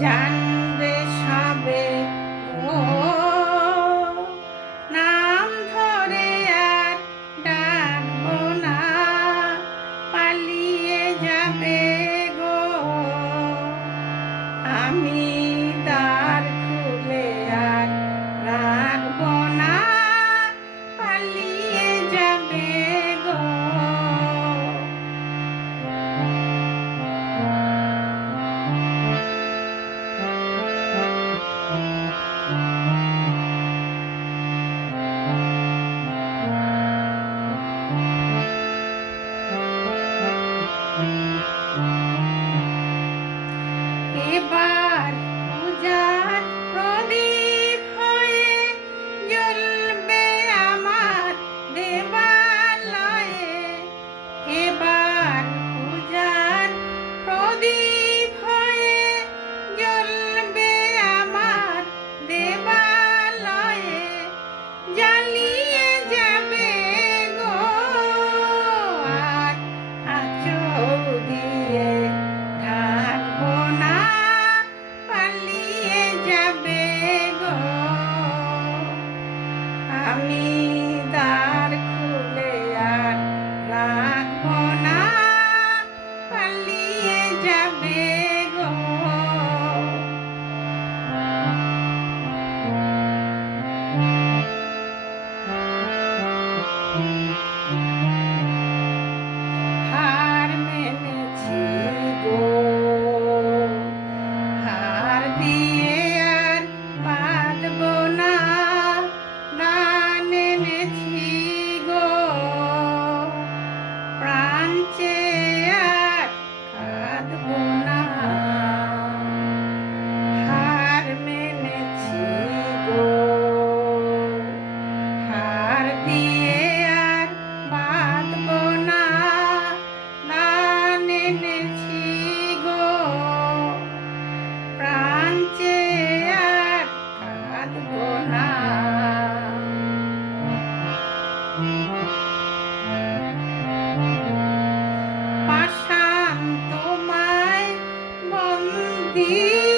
জানবে সবে ও Eba! vida.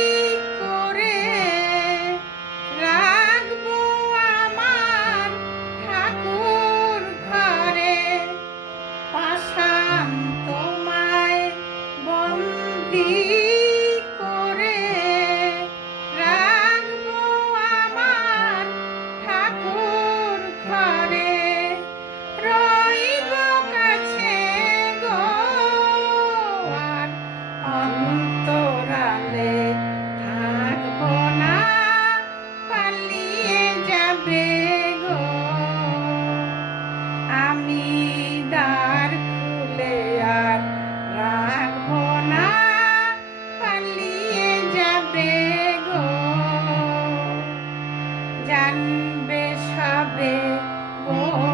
saber